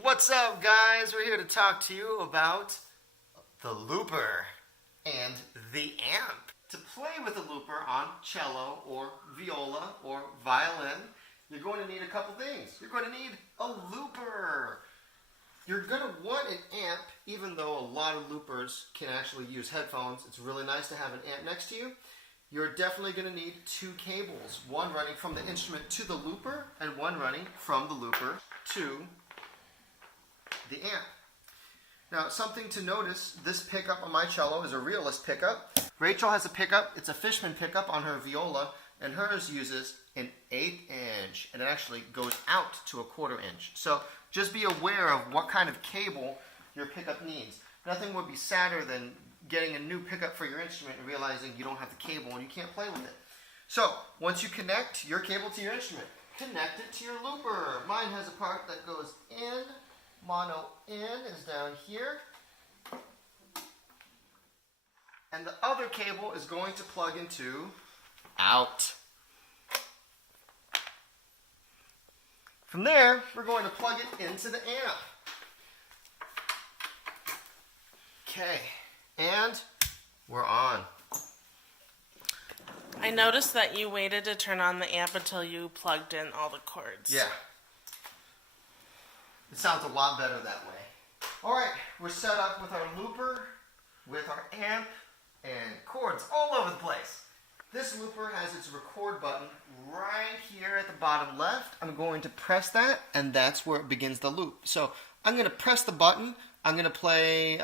What's up, guys? We're here to talk to you about the looper and the amp. To play with a looper on cello or viola or violin, you're going to need a couple things. You're going to need a looper. You're going to want an amp, even though a lot of loopers can actually use headphones. It's really nice to have an amp next to you. You're definitely going to need two cables, one running from the instrument to the looper and one running from the looper to the amp. Now, something to notice, this pickup on my cello is a realist pickup. Rachel has a pickup, it's a Fishman pickup on her viola, and hers uses an 1/8 inch, and it actually goes out to a 1/4 inch. So just be aware of what kind of cable your pickup needs. Nothing would be sadder than getting a new pickup for your instrument and realizing you don't have the cable and you can't play with it. So once you connect your cable to your instrument, connect it to your looper. Mine has a part that goes in. Mono in is down here. And the other cable is going to plug into out. From there, we're going to plug it into the amp. Okay, and we're on. I noticed that you waited to turn on the amp until you plugged in all the cords. Yeah. It sounds a lot better that way. Alright, we're set up with our looper, with our amp, and cords all over the place. This looper has its record button right here at the bottom left. I'm going to press that, and that's where it begins the loop. So I'm going to press the button. I'm going to play,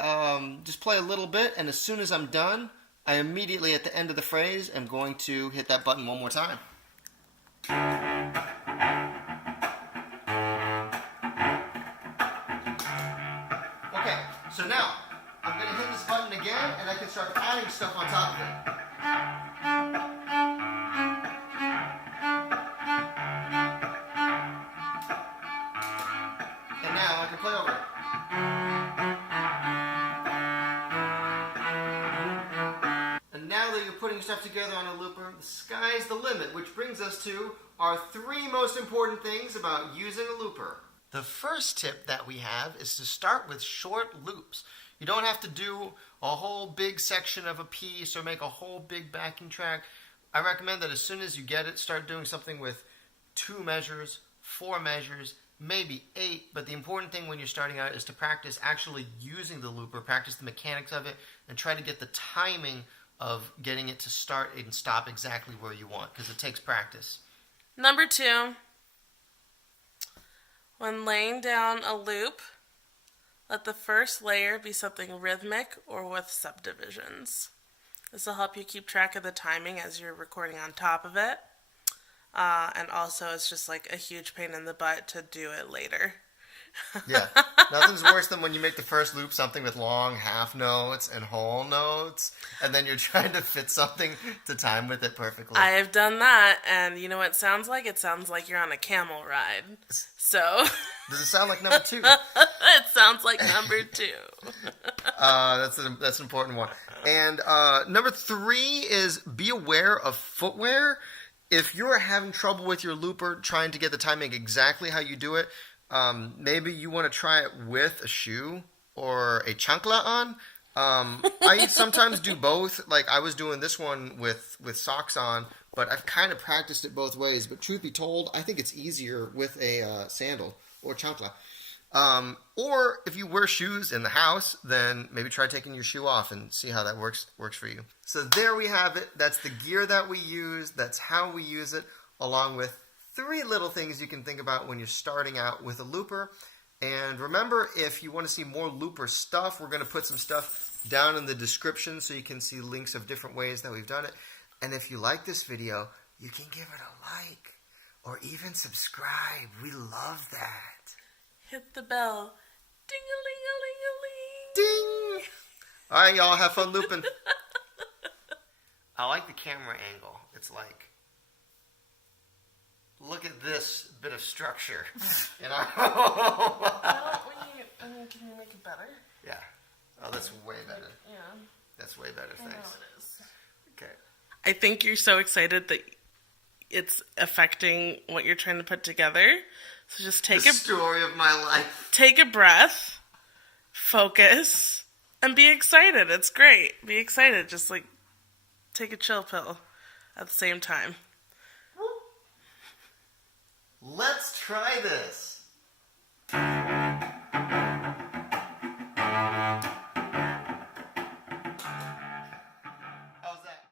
just play a little bit, and as soon as I'm done, I immediately at the end of the phrase am going to hit that button one more time. So now, I'm going to hit this button again, and I can start adding stuff on top of it. And now I can play over it. And now that you're putting stuff together on a looper, the sky's the limit, which brings us to our 3 most important things about using a looper. The first tip that we have is to start with short loops. You don't have to do a whole big section of a piece or make a whole big backing track. I recommend that as soon as you get it, start doing something with 2 measures, 4 measures, maybe 8. But the important thing when you're starting out is to practice actually using the looper, practice the mechanics of it, and try to get the timing of getting it to start and stop exactly where you want, because it takes practice. Number 2. When laying down a loop, let the first layer be something rhythmic or with subdivisions. This will help you keep track of the timing as you're recording on top of it. And also, it's just like a huge pain in the butt to do it later. Yeah, nothing's worse than when you make the first loop something with long half notes and whole notes, and then you're trying to fit something to time with it perfectly. I have done that, and you know what it sounds like? It sounds like you're on a camel ride. So does it sound like number 2? It sounds like number 2. That's an important one. And number 3 is be aware of footwear. If you're having trouble with your looper trying to get the timing exactly how you do it, maybe you want to try it with a shoe or a chancla on. I sometimes do both. Like I was doing this one with socks on, but I've kind of practiced it both ways. But truth be told, I think it's easier with a sandal or chancla. Or if you wear shoes in the house, then maybe try taking your shoe off and see how that works for you. So there we have it. That's the gear that we use. That's how we use it, along with 3 little things you can think about when you're starting out with a looper. And remember, if you want to see more looper stuff, we're going to put some stuff down in the description so you can see links of different ways that we've done it. And if you like this video, you can give it a like or even subscribe. We love that. Hit the bell. Ding-a-ling-a-ling-a-ling. Ding! All right, y'all, have fun looping. I like the camera angle. It's like, look at this bit of structure. You know? Can you make it better? Yeah. Oh, that's way better. Yeah. That's way better, thanks. I know it is. Okay. I think you're so excited that it's affecting what you're trying to put together. So just The story of my life. take a breath, focus, and be excited. It's great. Be excited. Just like take a chill pill at the same time. Let's try this.